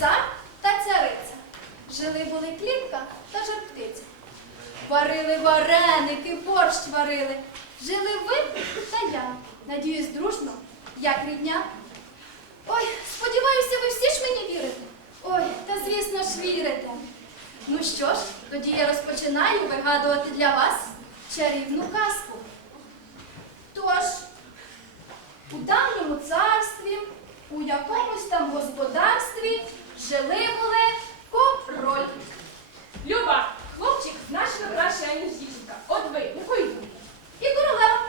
цар та цариця. Жили були клітка та жарптиця. Варили вареники, борщ варили. Жили ви та я. Надіюсь, дружно, як рідня. Ой, сподіваюся, ви всі ж мені вірите. Ой, та звісно ж вірите. Ну що ж, тоді я розпочинаю вигадувати для вас чарівну казку. Тож, у давньому царстві, у якомусь там господарстві жили були король. Люба, хлопчик значно краще, ніж дівчинка. От ви, якої думки? І королева.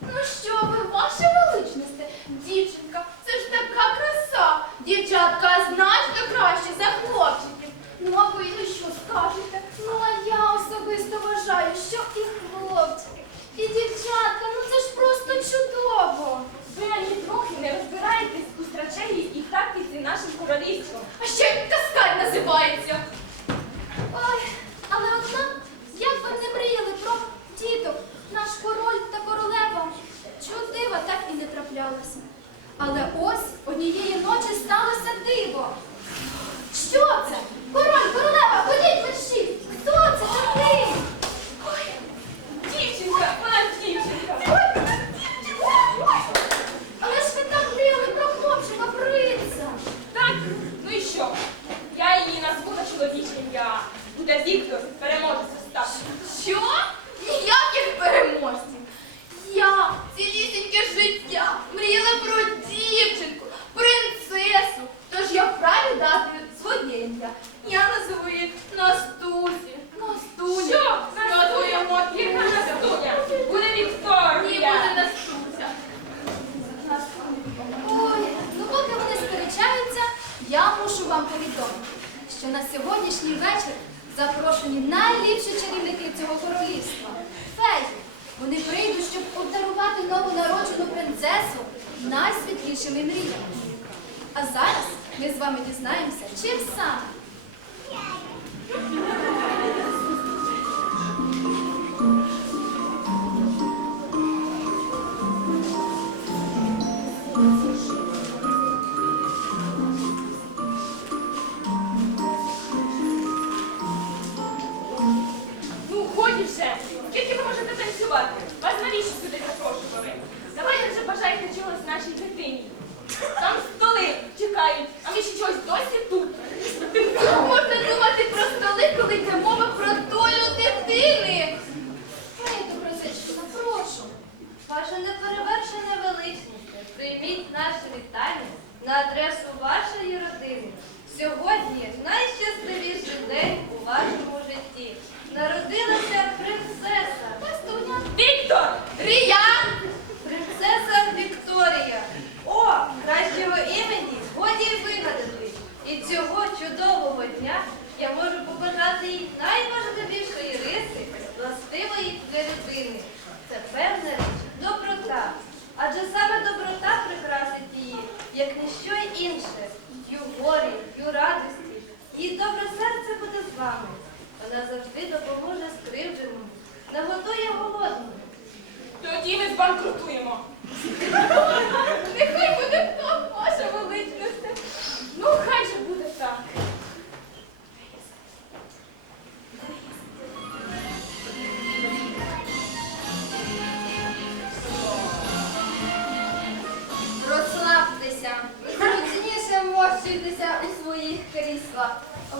Ну що ви, ваше величносте, дівчинка, це ж така краса. Дівчатка значно краще за хлопчиків. Ну а ви ну що скажете? Ну а я особисто вважаю, що і хлопчики, і дівчатка, ну це ж просто чудово. Ви ані трохи не розбираєтесь у страченні і тактиці нашим королівством. А ще й каскад називається. Ой, але однак, як би не мріяли про діток, наш король та королева, чудива так і не траплялося. Але ось однієї ночі сталося диво. Що це? Король, королева, ходіть мерщі! Хто це такий? Ой, Дівчинка, вона дівчинка. але ж ви так мріяли про хлопчика принца. Так, ну і що? Я її назву на чоловіче ім'я. Буде Віктор, переможець Остап. Що? Ніяких переможців. Я цілісіньке життя мріяла про дівчинку, принцесу. Тож я вправі дати своє ім'я. Я назову її Настусі. Настуня. Що? Настуємо, яка Настуня? Буде Ні, Вікторія. буде Настуся. Ой, ну поки вони сперечаються, я мушу вам повідомити, що на сьогоднішній вечір запрошені найліпші чарівники цього королівства. Феї. Вони прийдуть, щоб обдарувати новонароджену принцесу найсвітлішими мріями. А зараз ми з вами дізнаємося, чим саме. Годі вже. Скільки ви можете танцювати? Вас навіщо сюди запрошували? Давайте вже бажайте чогось нашій дитині. Там столи чекають, а ми ще чогось досі тут. Можна думати про столи, коли йде мова про долю дитини. Пані Доброзична, прошу. Ваша неперевершена величність, прийміть наше вітання на адресу вашої родини. Сьогодні найщасливіший день у вашому житті. Народилася принцеса. Віктор! Ріян! Принцеса Вікторія. О, кращого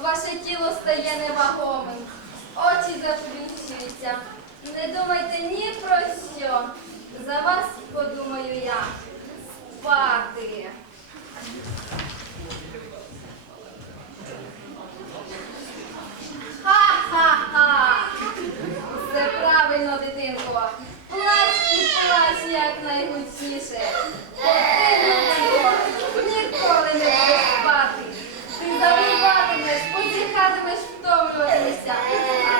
Ваше тіло стає невагомим, очі заплющуються. Не думайте ні про що. За вас подумаю я. Спати. Ти завиватимеш, позіхатимеш, втомлюватимешся. Але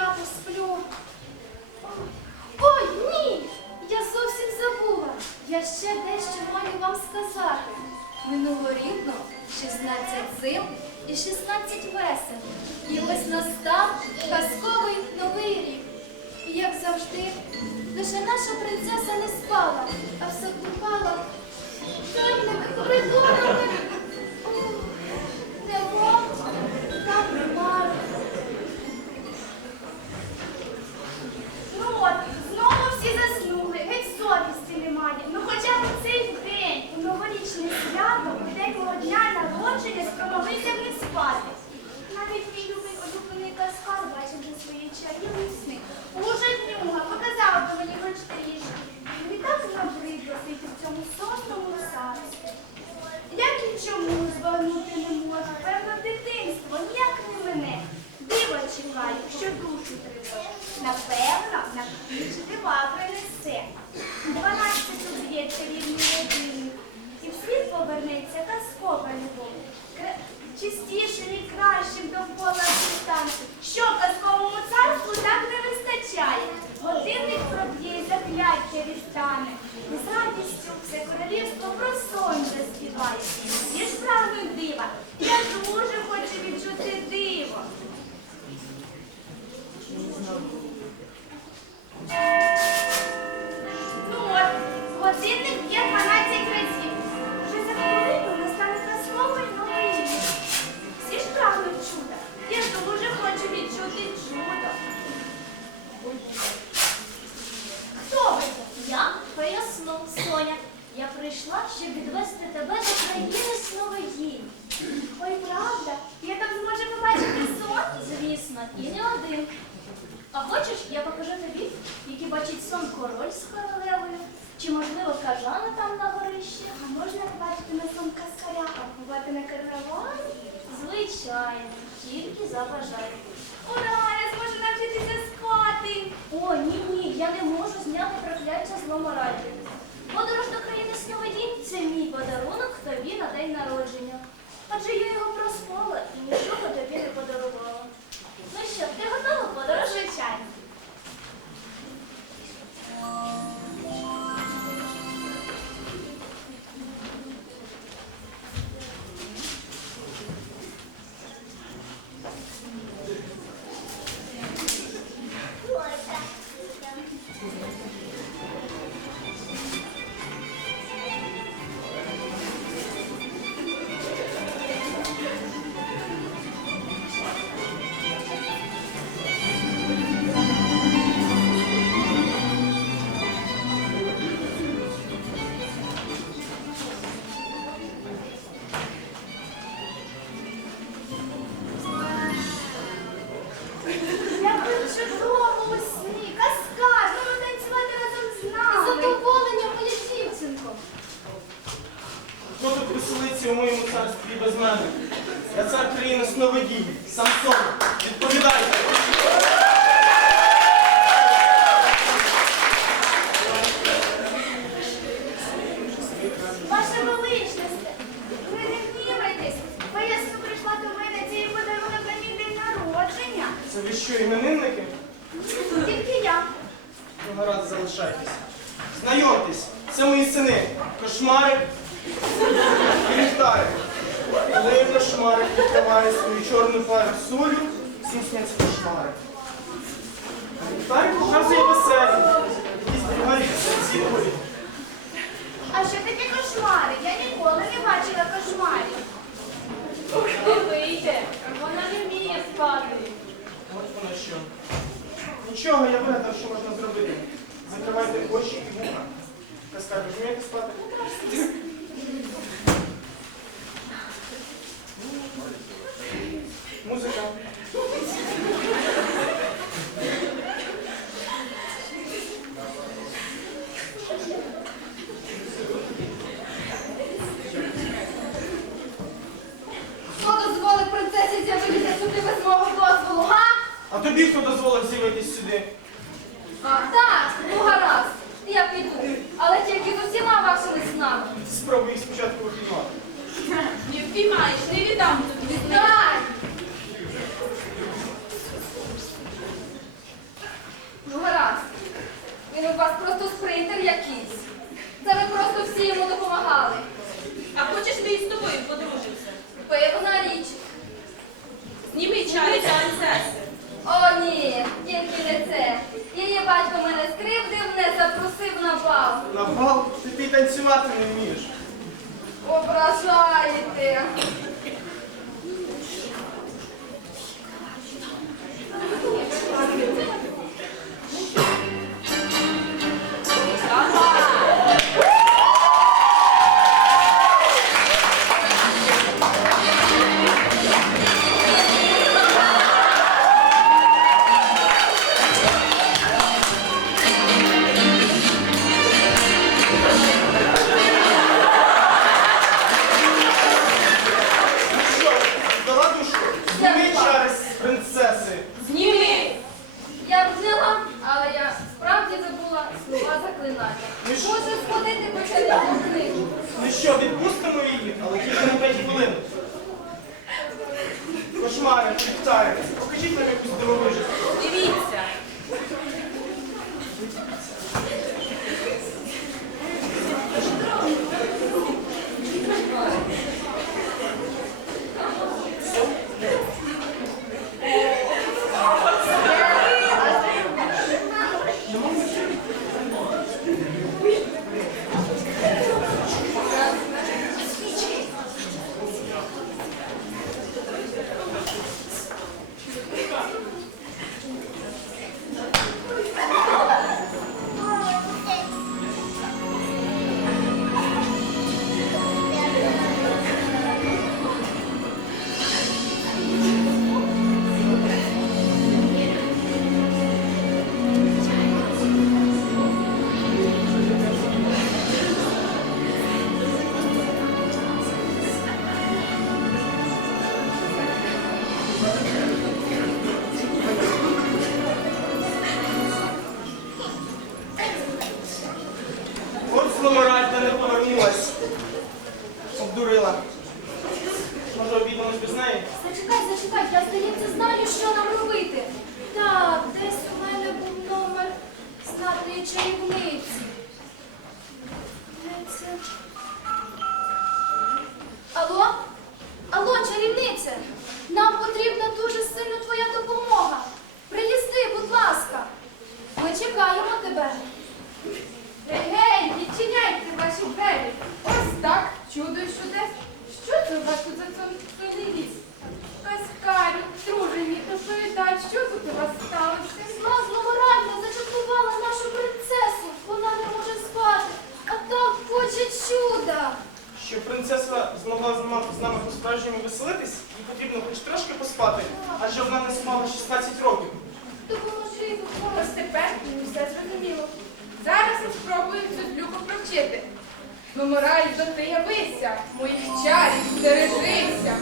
я посплю. Ой, ні! Я зовсім забула. Я ще дещо маю вам сказати. Минуло рідно 16 зим і 16 весен. І ось настав казковий новий рік. І як завжди, лише наша принцеса не спала, а все купала темними коридорами. повернути не можу. Певно, дитинство ніяк не мене. Диво чекаю, що душу тривожить. Напевно, на ніч дива принесе. Дванадцять уб'ється рівні родини. І в світ повернеться казкова любов. Чистішим і кращим довкола світанку. Що казковому царству так не вистачає. Годинник проб'є і закляття відстане. І з радістю все королівство про сон заспіває. і не один. А хочеш, я покажу тобі, який бачить сон король з королевою, чи, можливо, кажана там на горищі. А можна бачити на сон каскаря, а бувати на карнавалі? Звичайно, тільки заважаю. бажанням. Ура! Я зможу навчитися спати! О, ні-ні, я не можу зняти прокляття злому раді. Подорож до країни сьогодні це мій подарунок тобі на день народження. Адже я його проспала і нічого тобі не подарувала що, ти готова подорож чай. Відкриває свою чорну парасолю, всім сняться кошмари. А ліхтарик показує веселі, які зберігаються всі. А що таке кошмари? Я ніколи не бачила кошмарів. Не вийде. Вона не вміє спати. От воно що. Нічого, я вигадав, що можна зробити. Закривайте очі і вуха. Каскар, ви вмієте спати? Музика. Хто дозволив принцесі з'явитися сюди без мого дозволу, га? А тобі хто дозволив з'явитись сюди? А, так, ну гаразд. Я піду. Але тільки з усіма вашими снами. Спробуй їх спочатку випіймати. Не впіймаєш, не віддам тобі. Віддай! Ну гаразд. Він у вас просто спринтер якийсь. Це ви просто всі йому допомагали. А хочеш ми із тобою подружимося? Певна річ. Зніми чай та ансеси. О, ні, тільки не це. Її батько мене скривдив, не запросив на бал. На бал ти, ти танцювати не вмієш. Ображаєте. Тебе. Гей, відчиняйте ваші двері. Ось так, чудо й чудес. Що це у вас тут за сонний ліс? Каскарі, дружині, доповідають, що тут у вас сталося? Зла зломоральна зачаклувала нашу принцесу. Вона не може спати, а так хоче чуда. Щоб принцеса змогла з нами- з нами по-справжньому веселитись, їй потрібно хоч трошки поспати, адже вона не спала 16 років. Допоможи. Ось тепер все зрозуміло. Зараз я спробую цю злюку провчити. Ну, мораль, до ти явися, моїх чарів, стережися.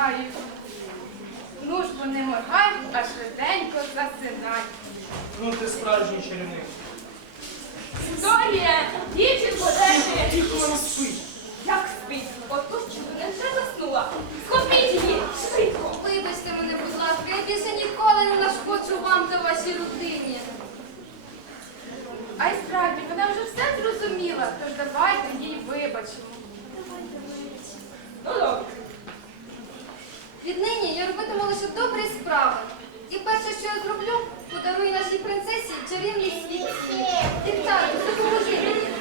Поринають. Ну не моргай, а швиденько засинай. Ну ти справжній чарівник. Історія! Дівчинко, де ти? Тихо вона спить. Як спить? Отож чудо не вже заснула. Схопіть її, швидко. Вибачте мене, будь ласка, я більше ніколи не нашкоджу вам та вашій родині. А й справді, вона вже все зрозуміла, тож давайте їй вибачимо. Ну добре. Віднині я робитиму лише добрі справи. І перше, що я зроблю, подарую нашій принцесі чарівний світ. Діктатор, допоможи мені.